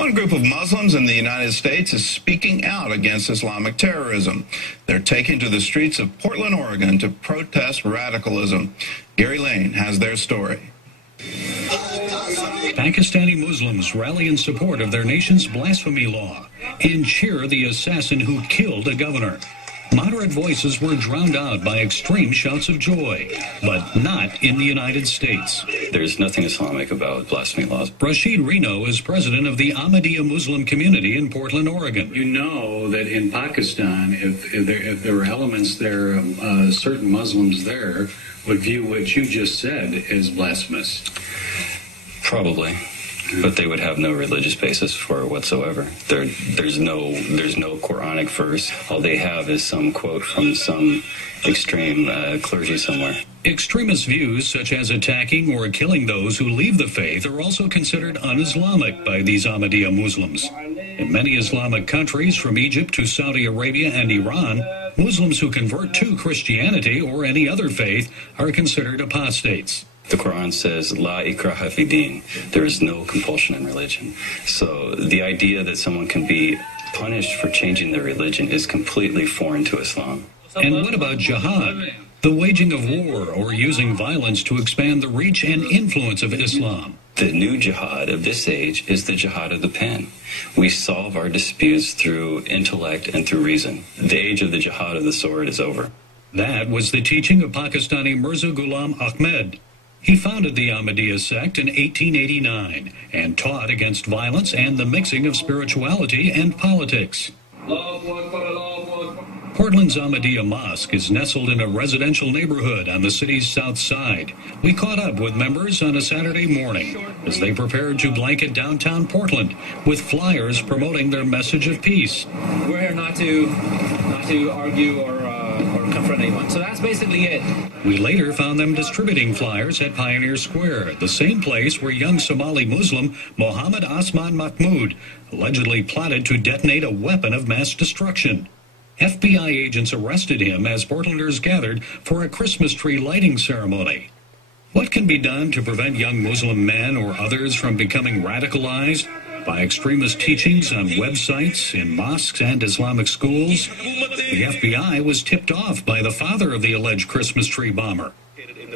One group of Muslims in the United States is speaking out against Islamic terrorism. They're taking to the streets of Portland, Oregon to protest radicalism. Gary Lane has their story. Pakistani Muslims rally in support of their nation's blasphemy law and cheer the assassin who killed a governor. Moderate voices were drowned out by extreme shouts of joy, but not in the United States. There's nothing Islamic about blasphemy laws. Rashid Reno is president of the Ahmadiyya Muslim community in Portland, Oregon. You know that in Pakistan, if there were elements there, certain Muslims there would view what you just said as blasphemous. Probably. But they would have no religious basis for it whatsoever. There's no Quranic verse. All they have is some quote from some extreme clergy somewhere. Extremist views such as attacking or killing those who leave the faith are also considered un-Islamic by these Ahmadiyya Muslims. In many Islamic countries, from Egypt to Saudi Arabia and Iran, Muslims who convert to Christianity or any other faith are considered apostates. The Quran says, La ikraha fi din. There is no compulsion in religion. So the idea that someone can be punished for changing their religion is completely foreign to Islam. And what about jihad? The waging of war or using violence to expand the reach and influence of Islam. The new jihad of this age is the jihad of the pen. We solve our disputes through intellect and through reason. The age of the jihad of the sword is over. That was the teaching of Pakistani Mirza Ghulam Ahmed. He founded the Ahmadiyya sect in 1889 and taught against violence and the mixing of spirituality and politics. Portland's Ahmadiyya Mosque is nestled in a residential neighborhood on the city's south side. We caught up with members on a Saturday morning as they prepared to blanket downtown Portland with flyers promoting their message of peace. We're here not to argue or confront anyone. So that's basically it. We later found them distributing flyers at Pioneer Square, the same place where young Somali Muslim Mohammed Asman Mahmoud allegedly plotted to detonate a weapon of mass destruction. FBI agents arrested him as Portlanders gathered for a Christmas tree lighting ceremony. What can be done to prevent young Muslim men or others from becoming radicalized by extremist teachings on websites, in mosques and Islamic schools? The FBI was tipped off by the father of the alleged Christmas tree bomber.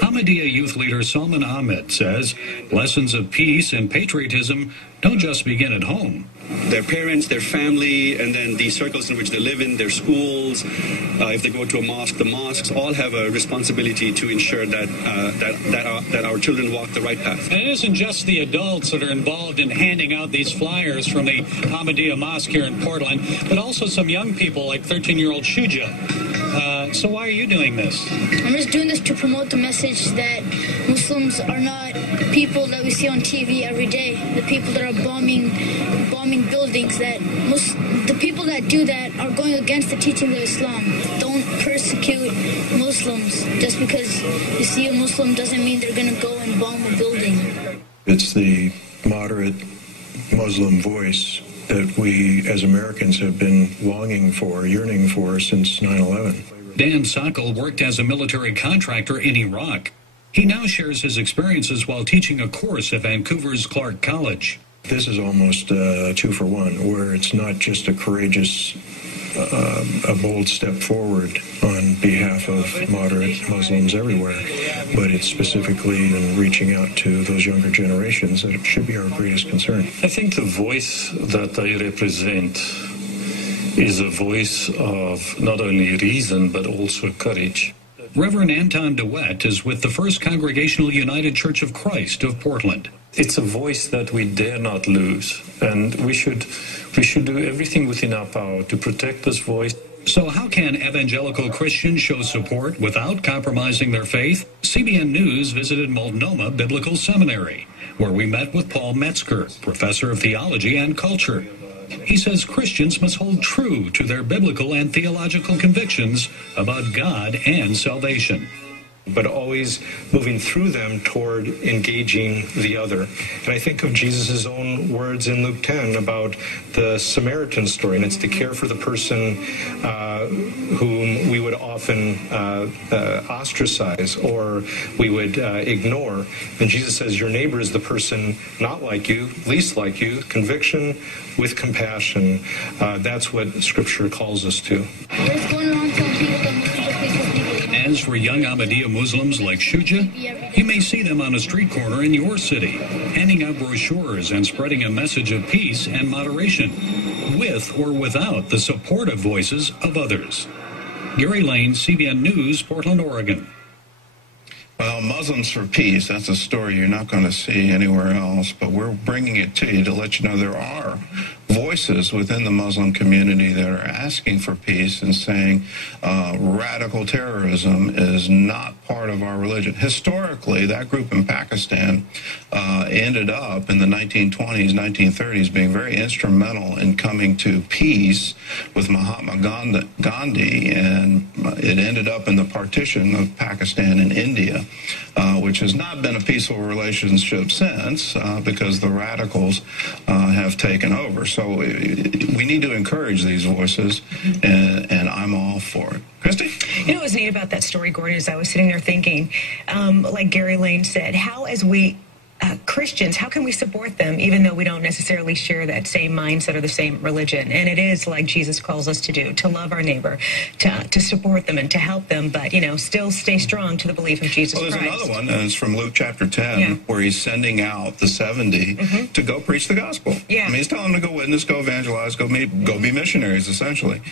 Ahmadiyya youth leader Salman Ahmed says lessons of peace and patriotism don't just begin at home. Their parents, their family, and then the circles in which they live in, their schools, if they go to a mosque, the mosques all have a responsibility to ensure that our children walk the right path. And it isn't just the adults that are involved in handing out these flyers from the Ahmadiyya Mosque here in Portland, but also some young people like 13-year-old Shuja. So why are you doing this? I'm just doing this to promote the message that Muslims are not people that we see on TV every day. The people that are bombing buildings, that the people that do that are going against the teachings of Islam. Don't persecute Muslims. Just because you see a Muslim doesn't mean they're going to go and bomb a building. It's the moderate Muslim voice that we as Americans have been longing for, yearning for since 9/11. Dan Sokol worked as a military contractor in Iraq. He now shares his experiences while teaching a course at Vancouver's Clark College. This is almost a 2-for-1, where it's not just a courageous, a bold step forward on behalf of moderate Muslims everywhere, but it's specifically in reaching out to those younger generations that it should be our greatest concern. I think the voice that I represent is a voice of not only reason but also courage. Reverend Anton DeWitt is with the First Congregational United Church of Christ of Portland. It's a voice that we dare not lose, and we should do everything within our power to protect this voice. So how can evangelical Christians show support without compromising their faith? CBN News visited Multnomah Biblical Seminary, where we met with Paul Metzger, professor of theology and culture. He says Christians must hold true to their biblical and theological convictions about God and salvation. but always moving through them toward engaging the other. And I think of Jesus' own words in Luke 10 about the Samaritan story, and it's to care for the person whom we would often ostracize or we would ignore. And Jesus says, your neighbor is the person not like you, least like you, conviction with compassion. That's what Scripture calls us to. What's going on telling people that Muslims are peaceful people? As for young Ahmadiyya Muslims like Shuja, you may see them on a street corner in your city, handing out brochures and spreading a message of peace and moderation, with or without the supportive voices of others. Gary Lane, CBN News, Portland, Oregon. Well, Muslims for Peace, that's a story you're not going to see anywhere else, but we're bringing it to you to let you know there are voices within the Muslim community that are asking for peace and saying radical terrorism is not part of our religion. Historically, that group in Pakistan ended up in the 1920s, 1930s being very instrumental in coming to peace with Mahatma Gandhi, and it ended up in the partition of Pakistan and India, which has not been a peaceful relationship since because the radicals have taken over. So we need to encourage these voices, and I'm all for it. Christy? You know what was neat about that story, Gordon, is I was sitting there thinking, like Gary Lane said, how as we Christians, how can we support them even though we don't necessarily share that same mindset or the same religion? And it is like Jesus calls us to do, to love our neighbor, to support them and to help them, but, you know, still stay strong to the belief of Jesus Christ. There's another one, and it's from Luke chapter 10, where he's sending out the 70 to go preach the gospel. I mean, he's telling them to go witness, go evangelize, go be missionaries, essentially.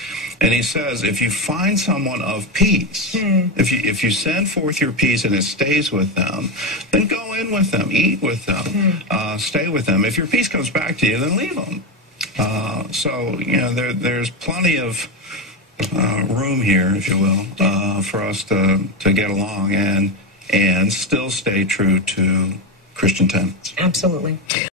And he says, if you find someone of peace, if you send forth your peace and it stays with them, then go in with them, eat with them, stay with them. If your peace comes back to you, then leave them. So, you know, there's plenty of room here, if you will, for us to get along and still stay true to Christian tenets. Absolutely.